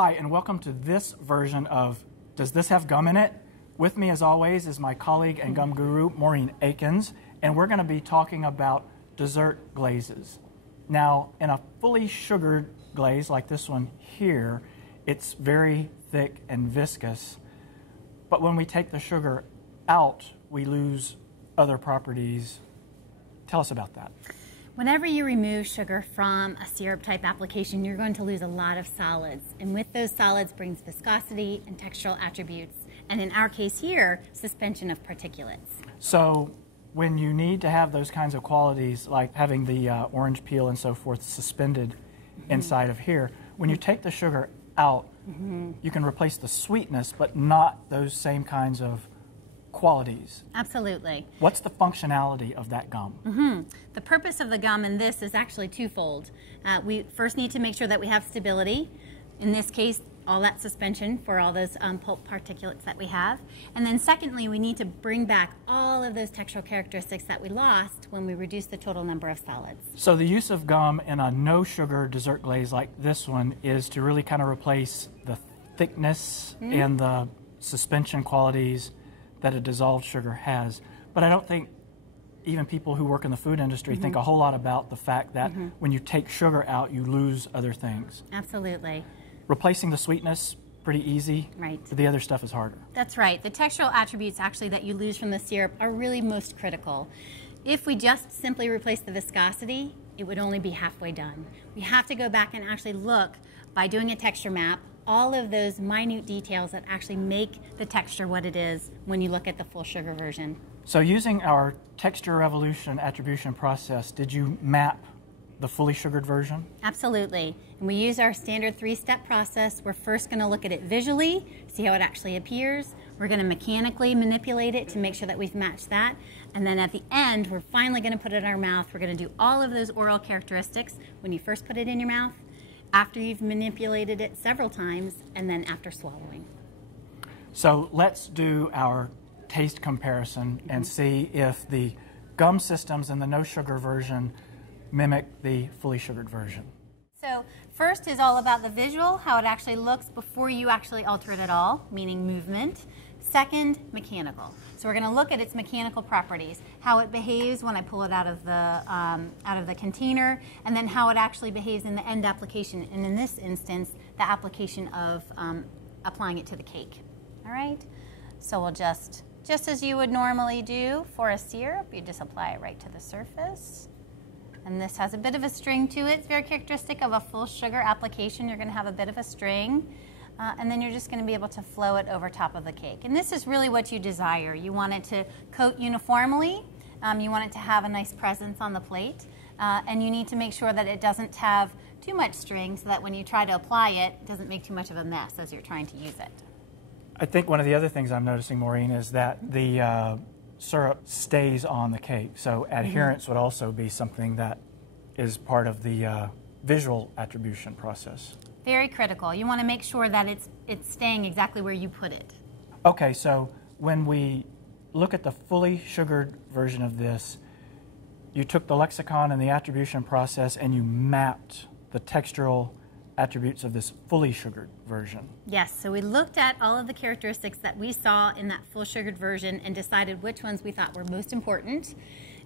Hi, and welcome to this version of Does This Have Gum in It? With me, as always, is my colleague and gum guru, Maureen Akins, and we're going to be talking about dessert glazes. Now, in a fully sugared glaze like this one here, it's very thick and viscous, but when we take the sugar out, we lose other properties. Tell us about that. Whenever you remove sugar from a syrup type application, you're going to lose a lot of solids. And with those solids brings viscosity and textural attributes. And in our case here, suspension of particulates. So when you need to have those kinds of qualities, like having the orange peel and so forth suspended inside of here, when you take the sugar out, you can replace the sweetness, but not those same kinds of qualities. Absolutely. What's the functionality of that gum? The purpose of the gum in this is actually twofold. We first need to make sure that we have stability. In this case, all that suspension for all those pulp particulates that we have. And then secondly, we need to bring back all of those textural characteristics that we lost when we reduce the total number of solids. So the use of gum in a no-sugar dessert glaze like this one is to really kind of replace the thickness and the suspension qualities that a dissolved sugar has. But I don't think even people who work in the food industry think a whole lot about the fact that when you take sugar out, you lose other things. Absolutely. Replacing the sweetness, pretty easy. Right. But the other stuff is harder. That's right. The textural attributes actually that you lose from the syrup are really most critical. If we just simply replace the viscosity, it would only be halfway done. We have to go back and actually look by doing a texture map, all of those minute details that actually make the texture what it is when you look at the full sugar version. So using our texture revolution attribution process, did you map the fully sugared version? Absolutely. And we use our standard three-step process. We're first going to look at it visually, see how it actually appears. We're going to mechanically manipulate it to make sure that we've matched that. And then at the end, we're finally going to put it in our mouth. We're going to do all of those oral characteristics when you first put it in your mouth, after you've manipulated it several times, and then after swallowing. So let's do our taste comparison and see if the gum systems in the no sugar version mimic the fully sugared version. So first is all about the visual, how it actually looks before you actually alter it at all, meaning movement. Second, mechanical. So we're going to look at its mechanical properties, how it behaves when I pull it out of the container, and then how it actually behaves in the end application, and in this instance, the application of applying it to the cake. All right? So we'll just as you would normally do for a syrup, you just apply it right to the surface. And this has a bit of a string to it. It's very characteristic of a full sugar application. You're going to have a bit of a string. And then you're just going to be able to flow it over top of the cake. And this is really what you desire. You want it to coat uniformly. You want it to have a nice presence on the plate. And you need to make sure that it doesn't have too much string so that when you try to apply it, it doesn't make too much of a mess as you're trying to use it. I think one of the other things I'm noticing, Maureen, is that the syrup stays on the cake. So adherence would also be something that is part of the visual attribution process. Very critical. You want to make sure that it's staying exactly where you put it. Okay, so when we look at the fully sugared version of this, you took the lexicon and the attribution process and you mapped the textural attributes of this fully sugared version. Yes, so we looked at all of the characteristics that we saw in that full sugared version and decided which ones we thought were most important.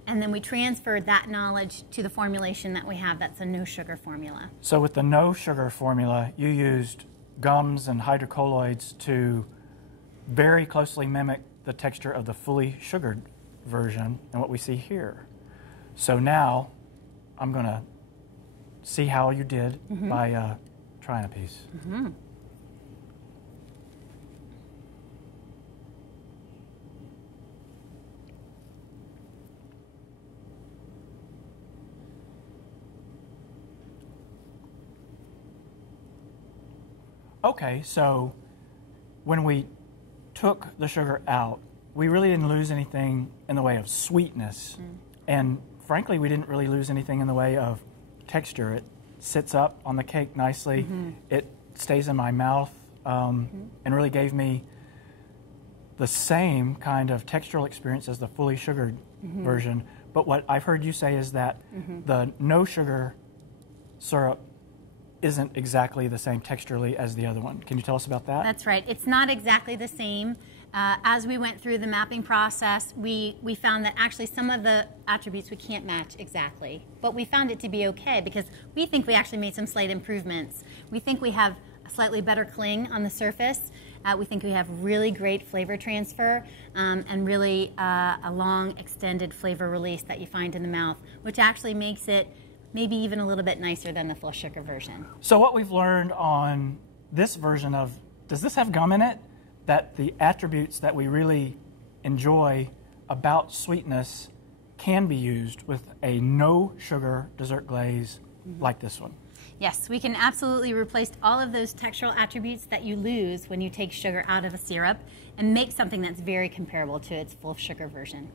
And then we transferred that knowledge to the formulation that we have that's a no sugar formula. So with the no sugar formula, you used gums and hydrocolloids to very closely mimic the texture of the fully sugared version and what we see here. So now I'm going to see how you did by trying a piece. Okay, so when we took the sugar out, we really didn't lose anything in the way of sweetness. And frankly, we didn't really lose anything in the way of texture. It sits up on the cake nicely. It stays in my mouth and really gave me the same kind of textural experience as the fully sugared version. But what I've heard you say is that the no sugar syrup isn't exactly the same texturally as the other one. Can you tell us about that? That's right. It's not exactly the same. As we went through the mapping process, we found that actually some of the attributes we can't match exactly. But we found it to be okay because we think we actually made some slight improvements. We think we have a slightly better cling on the surface. We think we have really great flavor transfer and really a long extended flavor release that you find in the mouth, which actually makes it maybe even a little bit nicer than the full sugar version. So what we've learned on this version of, does this have gum in it? That the attributes that we really enjoy about sweetness can be used with a no sugar dessert glaze like this one. Yes, we can absolutely replace all of those textural attributes that you lose when you take sugar out of a syrup and make something that's very comparable to its full sugar version.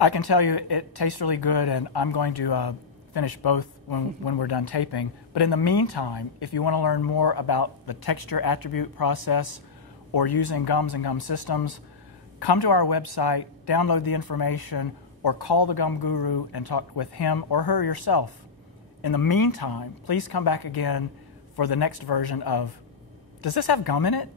I can tell you it tastes really good, and I'm going to finish both when we're done taping. But in the meantime, if you want to learn more about the texture attribute process or using gums and gum systems, come to our website, download the information, or call the Gum Guru and talk with him or her yourself. In the meantime, please come back again for the next version of, does this have gum in it?